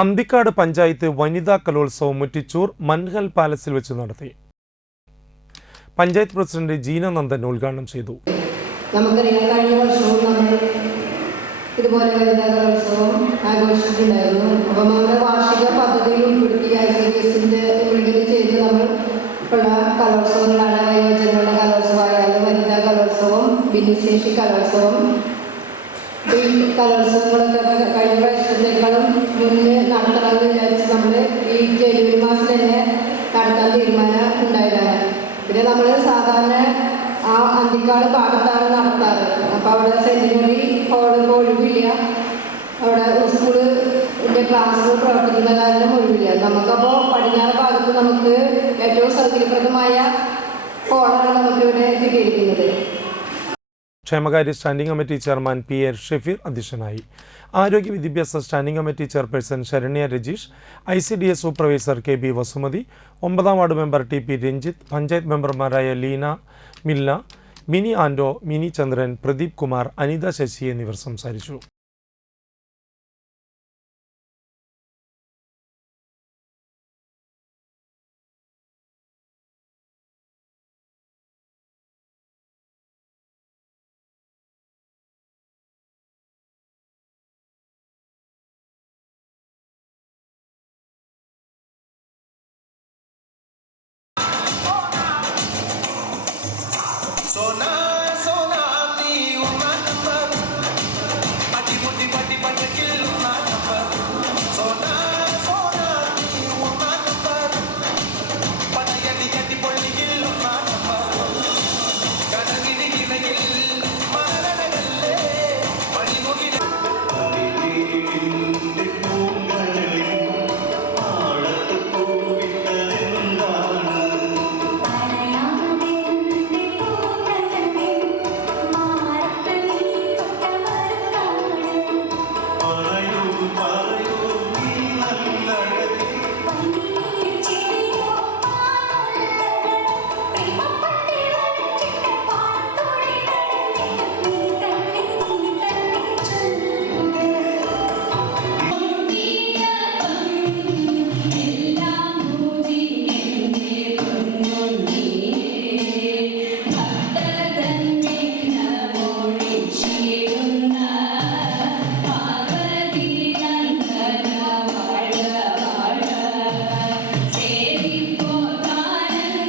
അന്തിക്കാട് പഞ്ചായത്ത് വനിതാ കലോത്സവം മുറ്റിച്ചൂർ മൻഹൽ പാലസിൽ വെച്ച് നടത്തി. പഞ്ചായത്ത് പ്രസിഡന്റ് ജീന നന്ദൻ ഉദ്ഘാടനം ചെയ്തു. നമുക്കറിയാം, കഴിഞ്ഞ വർഷവും നമ്മൾ ഇതുപോലെ വനിതാ കലോത്സവം ആഘോഷിച്ചിട്ടുണ്ടായിരുന്നു. അപ്പം നമ്മുടെ വാർഷിക പദ്ധതിയിൽ ഉൾപ്പെടുത്തി ICDSന്റെ ഇംപ്ലിമെന്റ് ചെയ്ത് നമ്മൾ ഉള്ള കലോത്സവങ്ങളാണ് വയോജനങ്ങളുടെ കലോത്സവമായാലും വനിതാ കലോത്സവം, ഭിന്നശേഷി കലോത്സവം. ഈ കലോത്സവങ്ങളൊക്കെ കഴിഞ്ഞ പ്രാവശ്യത്തേക്കാളും മുന്നേ നടത്തണമെന്ന് വിചാരിച്ച് നമ്മൾ ഈ ജനുവരി മാസം തന്നെ നടത്താൻ തീരുമാനം ഉണ്ടായതാണ്. പിന്നെ നമ്മൾ സാധാരണ ആ അന്തിക്കാട് ഭാഗത്താണ് നടത്താറ്. അപ്പോൾ അവിടെ സെന്റിനറി ഹോള് ഒഴിവില്ല, അവിടെ സ്കൂളിൻ്റെ ക്ലാസ് പ്രവർത്തിക്കുന്ന കാരണം ഒഴിവില്ല. നമുക്കപ്പോൾ പടിഞ്ഞാറ് ഭാഗത്ത് നമുക്ക് ഏറ്റവും സൗകര്യപ്രദമായ ഹോളാണ് നമുക്കിവിടെ കിട്ടിയിരിക്കുന്നത്. ക്ഷേമകാര്യ standing committee chairman PR Shefeer അധ്യക്ഷനായി. ആരോഗ്യ വിദ്യാഭ്യാസ standing committee chairperson Saranya Rajeesh, ICDS supervisor KB Vasumathi, 9ാം ward member TP Ranjith, panchayat മെമ്പർമാരായ ലീന, മിൽന, മിനി ആൻഡോ, മിനി ചന്ദ്രൻ, പ്രദീപ് കുമാർ, അനിത ശശി എന്നിവർ സംസാരിച്ചു.